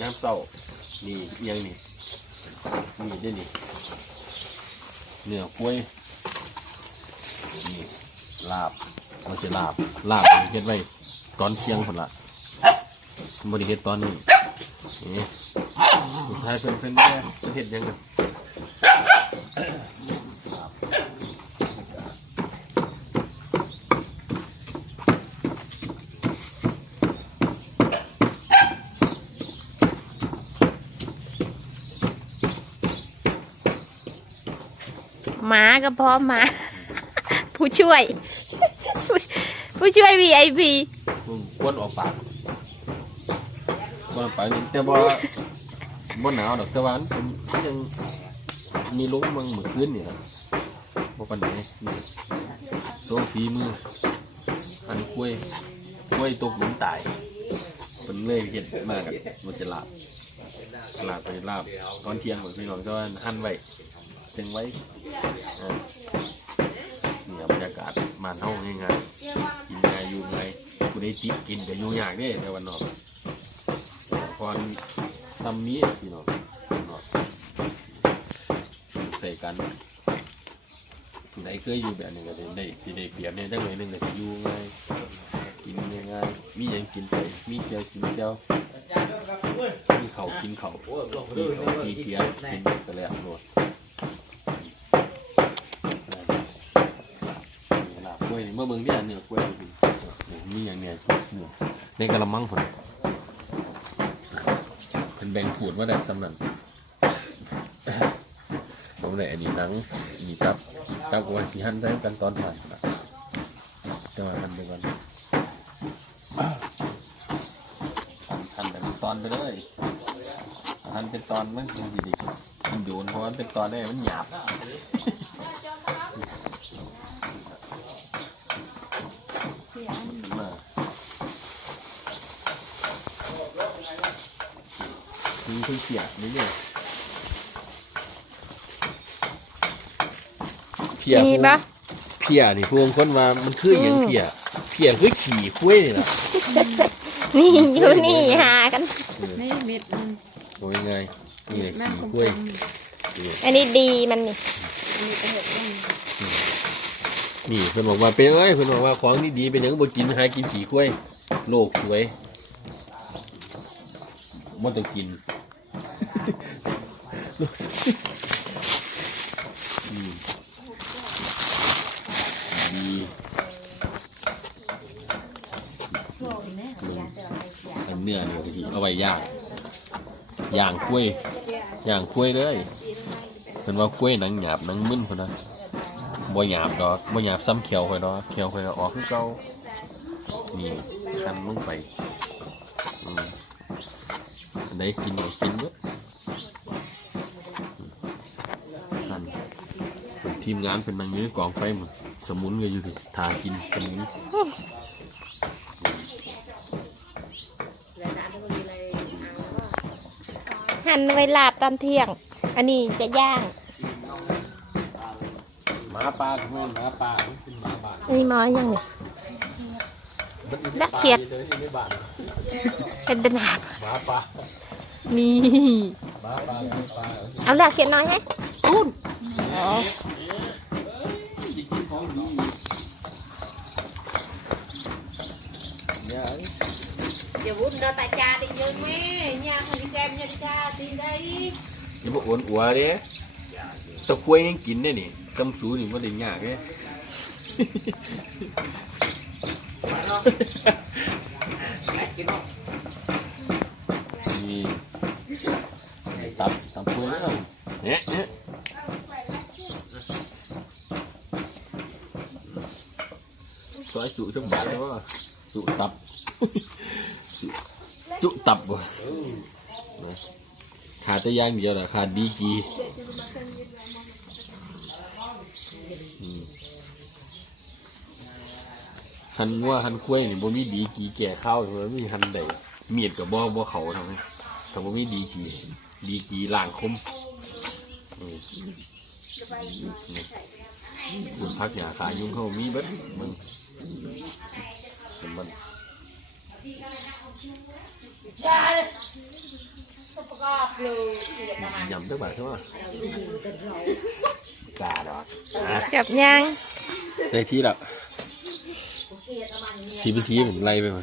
น้ำเศร้านี่เอียงนี่นี่ได้นี่เนื้อกล้วยนี่ลาบมันจะลาบลาบเฮ็ดไว้ตอนเที่ยงคนละบริเฮ็ดตอนนี้นี่ท้ายเป็นเป็นแม่เพิ่นเฮ็ดยังไง ก็พร้อมมา ผู้ช่วย ผู้ช่วย VIP เพิ่งควนออกปากควนออกปากแต่บ่บ่หนาวดอกแต่ว่ามันเป็นมันยังมีลมเมืองเมื่อคืนนี่ล่ะบ่ปานใดนี่โตฝีมืออันกล้วยกล้วยตกหลุมตายเป็นเลยเห็ดมากมันจะลาบลาบไปลาบตอนเที่ยงเหมือนพี่น้องก็หั่นไว้ จึงไว้เนี่ยบรรยากาศมานเท่าง่ายๆกินง่ายอยู่ง่ายกูได้ติดกินแต่อยู่ยากเด้แต่วันนอกพรทำนี้พี่น้องใส่กันไหนเคยอยู่แบบนี้ก็ได้ได้สิได้เปรียบเนี่ยจังเลยหนึงก็จะอยู่ง่ายกินง่ายๆมีหยังกินไปมีเกียวกินเกียวมีเขากินเขามีเขาวมีเกียวกินก็แล้วโลดนี่ ล้วยนี่เมื่อเบิ่งเนี่ยเนื้อกล้วยนี่นี่มีอย่างเนี่ยในกระมังผลเป็นแบ่งขูดว่าได้สำนันผมได้อันนี้หนังอันนี้ตับตับกวนสีหันได้กันตอนผ่านล่ะจะมาหั่นไปก่อนทันเป็นตอนไปเลยทันเป็นตอนมันดีดีมันโยนเพราะมันเป็นตอนได้มันหยาบมา มีคนเสียนี่เนี่ยเพียมีปะเพียนี่พวงคนมามันคืออย่างเพียเพียคือขี่คุ้ยนี่แหละนี่อยู่นี่หากันนี่เม็ดมันโอ้ยไงนี่แหละแม่ขี่คงกล้วยอันนี้ดีมันนี่มีกระเห็ดยังนี่เพิ่นบอกว่าเป็นไงเพิ่นบอกว่าของนี่ดีเป็นหยังบ่กินหากินขี่กล้วยโลกสวยบ่ต้องกิน อืมดีอันเนื้อเนี่ก็สิเอาไว้ย่างย่างกล้วยย่างกล้วยเลยเพิ่นว่ากล้วยหนังหยาบหนังมึนพุ่นนะบ่หยาบดอกบ่หยาบซ้ำเขียวข่อยดอกเขียวข่อยก็ออกคือเก่านี่หั่นลงไป อันใดกินก็กินเบิดหั่นเป็นทีมงานเป็นนางอยื้อกองไฟหมดสมุนก็อยู่ที่ทากินสมุนหั่นไว้ลาบตอนเที่ยง อันนี้จะย่างหมาป่าทำไมหมาป่ามันเป็นหมาบ้านอันนี้หมอยังนี่ดักเขียดเลยที่ในบ้านเป็นดนาบ หมาป่า นี่หมาป่าหมาป่าเอาดาเขียนน้อยให้พูนอ๋อสิกินของดีเนี่ยอย่าวุ่นเด้อตาจาดิยืนแม่ยาพันแจมยาจาตีได้นี่พวกอ้วนอัวเด้ตะกล้วยยังกินได้นี่ตำสูนี่บ่ได้ยากเด้นี่ ตับตับกล้วยแล้วเนี่ยเนี่ยซอยจุจังบาทแล้วว่าจุตับ จุตับบ่ขาดแต่ย่างเดียวแหละขาดดีกีหันว่าหันกล้วยนี่บ่มีดีกีแก่ข้าวเลยมีหันใดเมียดกับบ่บ่เขาทำไม ถ้าบ่มีดีกีดีกีล่างคมคุณพักอย่าขายุ่งเขามีเบิดมึงเป็นมันยเสียประมาณยำตั้งบาทใช่ไหมกาดอกจับยังได้ที่แล้วสีเป็นทีผมไล่ไปมา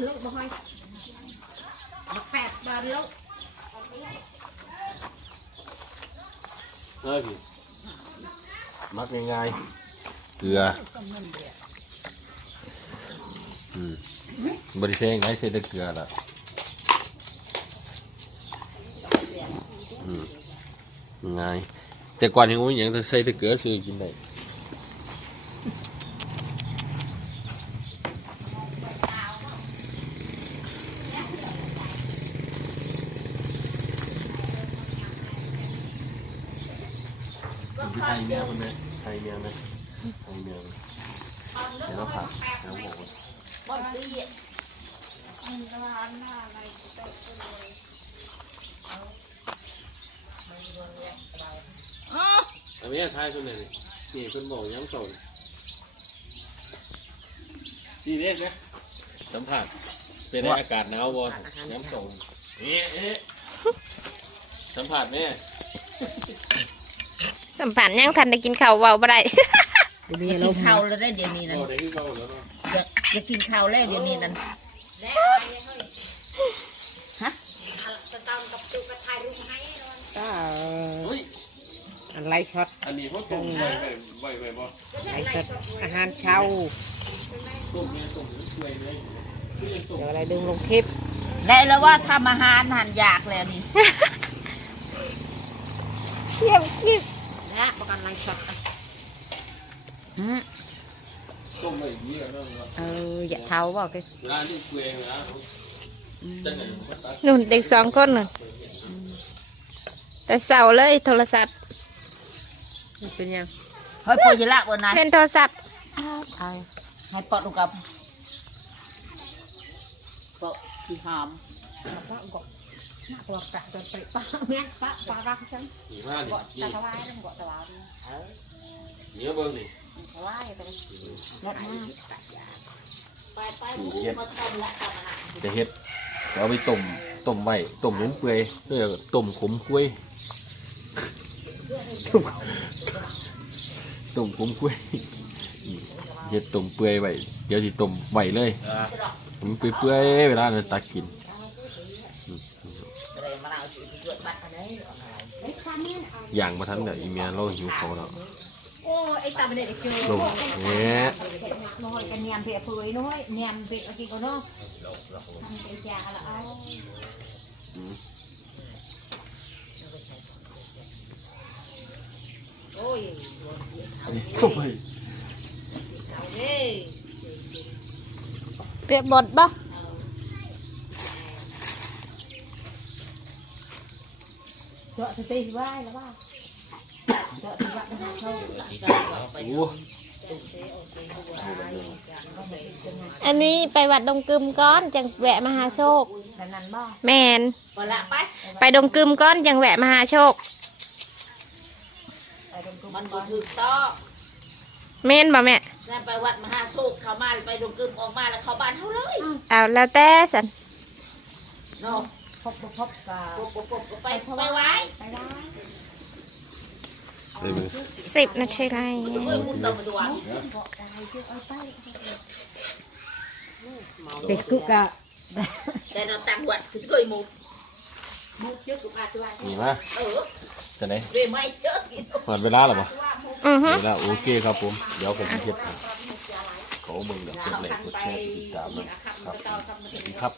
บอลลุกบ่ค่อยบักแปดบอลลุกเอ้ยมักง่ายๆเกลืออืมบริเซงไงใส่แต่เกลือละอืมง่ายแต่ก่อนยังโอ้ยยังใส่แต่เกลือซื้อกินได้ ไทยเมียคนนี้ไทยเมียไหมไทยเมียไหมเดี๋ยวเราผัดแล้วบอกว่าบอลตีอะอันนี้ทายคนไหนนี่คนบอกย้ำส่งนี่เด็กนะสัมผัสเป็นอากาศหนาวบ่ย้ำส่งนี่เอ๊ะสัมผัสเนี่ย สัมผัสยังทันได้กินข้าวเบาบ่ได้ เดี๋ยวนี้กินข้าวแล้วได้เดี๋ยวนี้นั้นโอ้เด็กที่เขาแล้วเนาะอยากอยากกินข้าวแล้วเดี๋ยวนี้นั้นแล้วอะไรเฮ้ยฮะจะต้องกับจุกกระทายรูปให้นอนก็อุ้ยอะไรช็อตอันนี้เขาต้มไว้ไว้ไว้ไว้บ่อะไรช็อตอาหารเช้า ต้มเนี่ยต้มช่วยเลยเดี๋ยวอะไรดึงลงคลิปได้แล้วว่าทำอาหารหันอยากแล้วนี่ เทียมกิน นะประกันอะไรช็อตอืมต้มไว้อย่างนี้แล้วเนาะเอออย่าเท้าบอกเลยเวลาที่เกลือนะจังไหนมันตัดนุ่นเด็กสองคนนุ่นแต่เสาเลยโทรศัพท์เป็นยังเฮ้ยพอจะละวันนั้นเล่นโทรศัพท์อ้าวเอาให้ปอดลงกับปอดที่หอมปะกบห น้าปะกะจะไปปะแม่ปะปะรักฉันหนีมาดิกดตะวายต้องกดตะวายเหนียวเบิ่งนี่ตะวายไปแล้วมาไปไปหมูมาทำละทำอะไรจะเฮ็ดเอาไปต้มต้มไว้ต้มจนเปื่อยเพื่อต้มขมกล้วยต้มขมกล้วยเฮ็ดต้มเปื่อยไว้เดี๋ยวสิต้มไว้เลยมันเปื่อยๆเวลาเราตักกิน อย่างมาทันเดี๋ยวอีเมียเราหิวเขาวแล้วโอ้ไอ้ตาไม่ได้เจอลงเนี้ยน้อยกันแยมเปียเผยน้อยแยมเปียกินก็เนาะทำไปยาละเอาอืมโอ้ยอันนี้ต้มไปเอาเด้เปียกบดบ่เจาะตีไหวแล้วว่าเจาะตีวัดนะเขาโอ้อันนี้ไปวัดดงกึมก้อนจังแวะมาหาโชค แต่นั้นบ่แมนพอละไปไปดงกึมก้อนจังแวะมาหาโชค ไปตรงกมันก็ถูกต้องเม่นบ่แม่แม่ไปวัดมหาโศกเขามาไปดงกึมออกมาแล้วเข้าบ้านเขาเลยเอาแล้วแต่สันเนาะ พบบ่พบกะปกปกปกไปไปไว้ไปได้ใส่มือสิบนาทีไรเมื่อมุดต้องมาดูอะเป็ดกุกะแต่เราตังวัดคือเคยมุดมุดเยอะกว่าตัวนี่มาเออจะไหนเรียไม่เยอะกินเปิดเวลาหรอปะอือฮึเวลาโอเคครับผม เดี๋ยวผมเฮ็ดให้เขาเบิ่งเดี๋ยวกดไลค์กดแชร์กดติดตามนะครับสวัสดีครับ